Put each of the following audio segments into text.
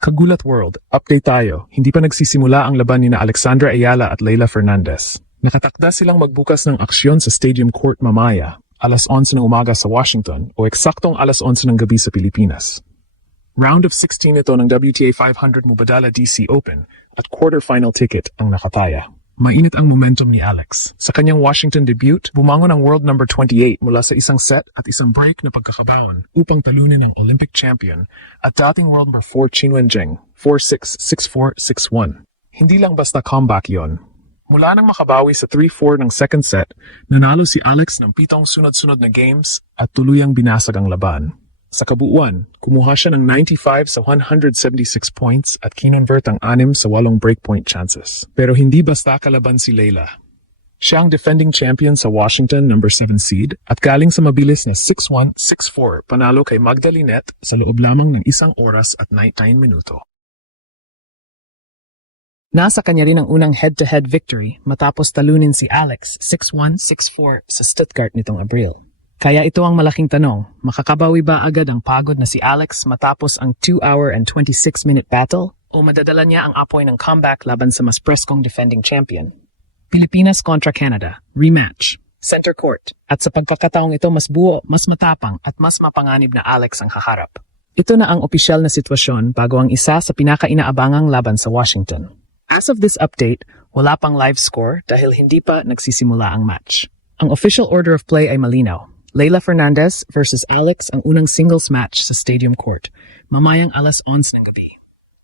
Kagulat World, update tayo. Hindi pa nagsisimula ang laban ni na Alexandra Ayala at Leylah Fernandez. Nakatakda silang magbukas ng aksyon sa Stadium Court mamaya, alas 11 ng umaga sa Washington o eksaktong alas 11 ng gabi sa Pilipinas. Round of 16 ito ng WTA 500 Mubadala DC Open at quarterfinal ticket ang nakataya. Mainit ang momentum ni Alex. Sa kanyang Washington debut, bumangon ang world number 28 mula sa isang set at isang break na pagkakabaon upang talunin ang Olympic champion at dating world number 4 Qin Wenjing 4-6, 6-4, 6-1. Hindi lang basta comeback yon. Mula nang makabawi sa 3-4 ng second set, nanalo si Alex ng 7 sunod-sunod na games at tuluyang binasag ang laban. Sa kabuuan, kumuha siya ng 95 sa 176 points at kinonvert ang 6 sa 8 breakpoint chances. Pero hindi basta kalaban si Leylah. Siya ang defending champion sa Washington number 7 seed at galing sa mabilis na 6-1, 6-4 panalo kay Magda Linette sa loob lamang ng 1 oras at 19 minuto. Nasa kanya rin ang unang head-to-head victory matapos talunin si Alex 6-1, 6-4 sa Stuttgart nitong Abril. Kaya ito ang malaking tanong, makakabawi ba agad ang pagod na si Alex matapos ang 2-hour and 26-minute battle? O madadala niya ang apoy ng comeback laban sa mas preskong defending champion? Pilipinas kontra Canada, rematch, center court. At sa pagkakataong ito mas buo, mas matapang at mas mapanganib na Alex ang haharap. Ito na ang opisyal na sitwasyon bago ang isa sa pinaka-inaabangang laban sa Washington. As of this update, wala pang live score dahil hindi pa nagsisimula ang match. Ang official order of play ay malinaw. Leylah Fernandez versus Alex ang unang singles match sa Stadium Court, mamayang alas 11 ng gabi.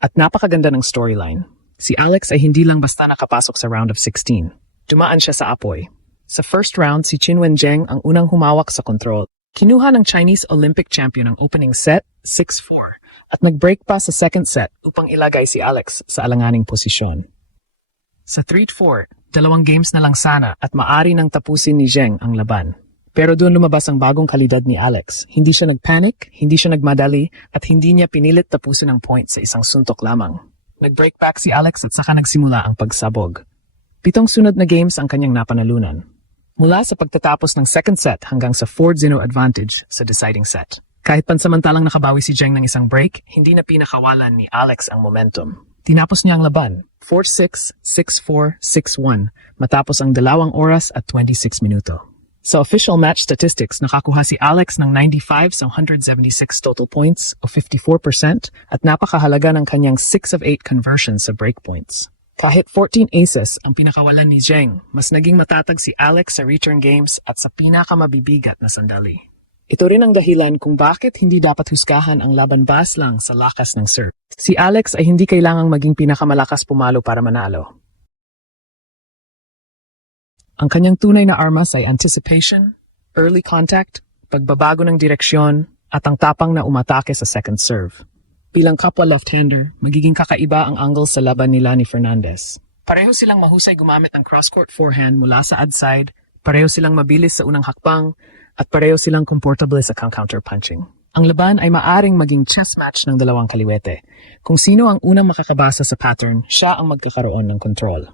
At napakaganda ng storyline. Si Alex ay hindi lang basta nakapasok sa round of 16. Dumaan siya sa apoy. Sa first round, si Qin Wenjing ang unang humawak sa control. Kinuha ng Chinese Olympic champion ang opening set, 6-4, at nag-break pa sa second set upang ilagay si Alex sa alanganing posisyon. Sa 3-4, 2 games na lang sana at maari nang tapusin ni Zheng ang laban. Pero doon lumabas ang bagong kalidad ni Alex. Hindi siya nagpanic, hindi siya nagmadali, at hindi niya pinilit tapusin ang point sa isang suntok lamang. Nag-break back si Alex at saka nagsimula ang pagsabog. 7 sunod na games ang kanyang napanalunan. Mula sa pagtatapos ng second set hanggang sa 4-0 advantage sa deciding set. Kahit pansamantalang nakabawi si Zheng ng isang break, hindi na pinakawalan ni Alex ang momentum. Tinapos niya ang laban, 4-6, 6-4, 6-1, matapos ang 2 oras at 26 minuto. Sa official match statistics, nakakuha si Alex ng 95 sa 176 total points o 54% at napakahalaga ng kanyang 6 of 8 conversions sa breakpoints. Kahit 14 aces ang pinakawalan ni Zheng, mas naging matatag si Alex sa return games at sa pinakamabibigat na sandali. Ito rin ang dahilan kung bakit hindi dapat husgahan ang laban base lang sa lakas ng serve. Si Alex ay hindi kailangang maging pinakamalakas pumalo para manalo. Ang kanyang tunay na armas ay anticipation, early contact, pagbabago ng direksyon, at ang tapang na umatake sa second serve. Bilang kapwa left-hander, magiging kakaiba ang angle sa laban nila ni Fernandez. Pareho silang mahusay gumamit ng cross-court forehand mula sa outside, pareho silang mabilis sa unang hakbang, at pareho silang komportable sa counter-punching. Ang laban ay maaring maging chess match ng dalawang kaliwete. Kung sino ang unang makakabasa sa pattern, siya ang magkakaroon ng control.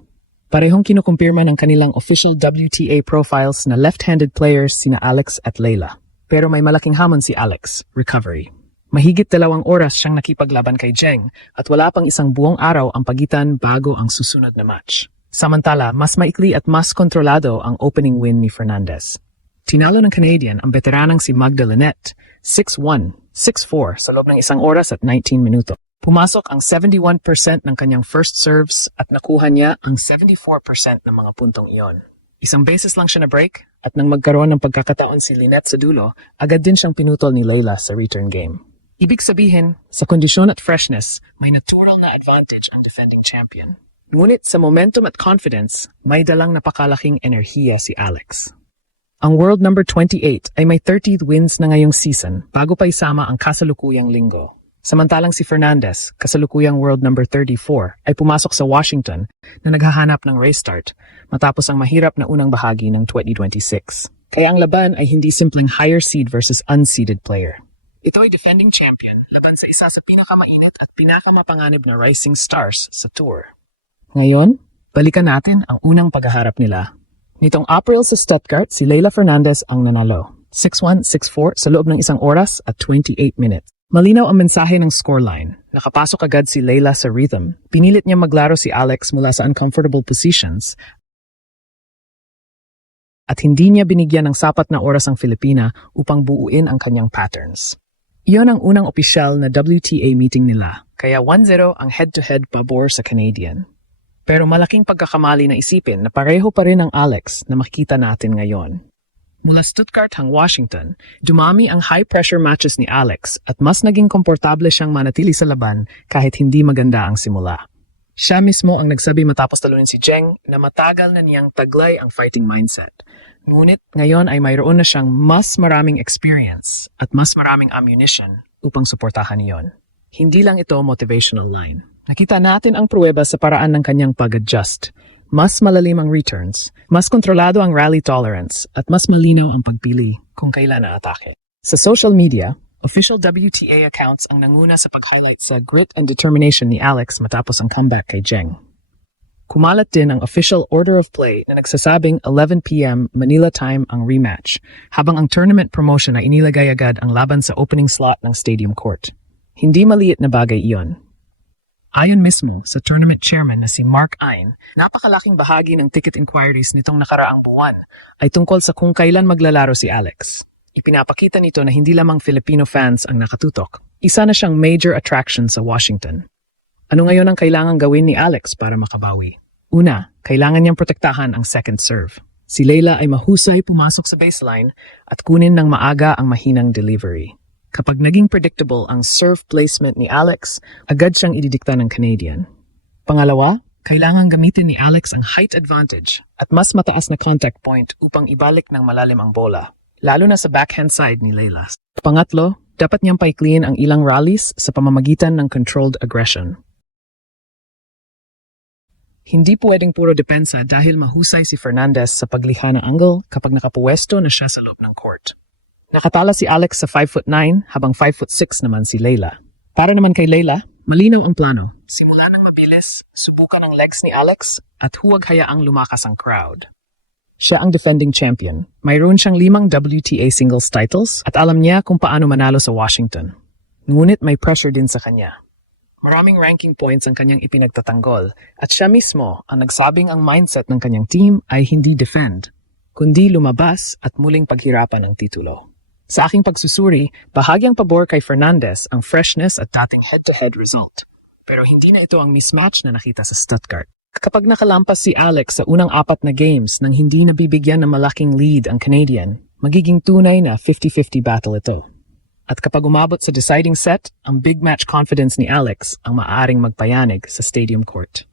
Parehong kinukumpirma ng kanilang official WTA profiles na left-handed players sina Alex at Leylah. Pero may malaking hamon si Alex, recovery. Mahigit 2 oras siyang nakipaglaban kay Zheng at wala pang isang buong araw ang pagitan bago ang susunod na match. Samantala, mas maikli at mas kontrolado ang opening win ni Fernandez. Tinalo ng Canadian ang veteranang si Magda Linette, 6-1, 6-4 sa loob ng 1 oras at 19 minuto. Pumasok ang 71% ng kanyang first serves at nakuha niya ang 74% ng mga puntong iyon. Isang beses lang siya na break at nang magkaroon ng pagkakataon si Linette sa dulo, agad din siyang pinutol ni Leylah sa return game. Ibig sabihin, sa kondisyon at freshness, may natural na advantage ang defending champion. Ngunit sa momentum at confidence, may dalang napakalaking enerhiya si Alex. Ang world number 28 ay may 30th wins na ngayong season bago pa isama ang kasalukuyang linggo. Samantalang si Fernandez, kasalukuyang world number 34, ay pumasok sa Washington na naghahanap ng race start matapos ang mahirap na unang bahagi ng 2026. Kaya ang laban ay hindi simpleng higher seed versus unseeded player. Ito ay defending champion laban sa isa sa pinakamainit at pinakamapanganib na rising stars sa tour. Ngayon, balikan natin ang unang paghaharap nila. Nitong April sa Stuttgart, si Leylah Fernandez ang nanalo. 6-1, 6-4 sa loob ng 1 oras at 28 minutes. Malinaw ang mensahe ng scoreline. Nakapasok agad si Layla sa rhythm. Pinilit niya maglaro si Alex mula sa uncomfortable positions at hindi niya binigyan ng sapat na oras ang Filipina upang buuin ang kanyang patterns. Iyon ang unang opisyal na WTA meeting nila, kaya 1-0 ang head-to-head pabor sa Canadian. Pero malaking pagkakamali na isipin na pareho pa rin ang Alex na makikita natin ngayon. Mula Stuttgart hanggang Washington, dumami ang high-pressure matches ni Alex at mas naging komportable siyang manatili sa laban kahit hindi maganda ang simula. Siya mismo ang nagsabi matapos talunin si Zheng na matagal na niyang taglay ang fighting mindset. Ngunit ngayon ay mayroon na siyang mas maraming experience at mas maraming ammunition upang suportahan iyon. Hindi lang ito motivational line. Nakita natin ang pruweba sa paraan ng kanyang pag-adjust. Mas malalim ang returns, mas kontrolado ang rally tolerance, at mas malinaw ang pagpili kung kailan na atake. Sa social media, official WTA accounts ang nanguna sa pag-highlight sa grit and determination ni Alex matapos ang comeback kay Zheng. Kumalat din ang official order of play na nagsasabing 11 p.m. Manila time ang rematch, habang ang tournament promotion na inilagay agad ang laban sa opening slot ng stadium court. Hindi maliit na bagay iyon. Ayon mismo sa tournament chairman na si Mark Ain, napakalaking bahagi ng ticket inquiries nitong nakaraang buwan ay tungkol sa kung kailan maglalaro si Alex. Ipinapakita nito na hindi lamang Filipino fans ang nakatutok. Isa na siyang major attraction sa Washington. Ano ngayon ang kailangang gawin ni Alex para makabawi? Una, kailangan niyang protektahan ang second serve. Si Layla ay mahusay pumasok sa baseline at kunin ng maaga ang mahinang delivery. Kapag naging predictable ang serve placement ni Alex, agad siyang ididikta ng Canadian. Pangalawa, kailangan gamitin ni Alex ang height advantage at mas mataas na contact point upang ibalik ng malalim ang bola, lalo na sa backhand side ni Layla. Pangatlo, dapat niyang paikliin ang ilang rallies sa pamamagitan ng controlled aggression. Hindi pwedeng puro depensa dahil mahusay si Fernandez sa pagliha ng angle kapag nakapuwesto na siya sa loob ng court. Nakatala si Alex sa 5'9" habang 5'6" naman si Layla. Para naman kay Layla, malinaw ang plano. Simulan ng mabilis, subukan ang legs ni Alex at huwag hayaang lumakas ang crowd. Siya ang defending champion. Mayroon siyang 5 WTA singles titles at alam niya kung paano manalo sa Washington. Ngunit may pressure din sa kanya. Maraming ranking points ang kanyang ipinagtatanggol at siya mismo ang nagsabing ang mindset ng kanyang team ay hindi defend, kundi lumabas at muling paghirapan ang titulo. Sa aking pagsusuri, bahagyang pabor kay Fernandez ang freshness at dating head-to-head result. Pero hindi na ito ang mismatch na nakita sa Stuttgart. Kapag nakalampas si Alex sa unang 4 na games nang hindi nabibigyan ng malaking lead ang Canadian, magiging tunay na 50-50 battle ito. At kapag umabot sa deciding set, ang big match confidence ni Alex ang maaaring magpayanig sa stadium court.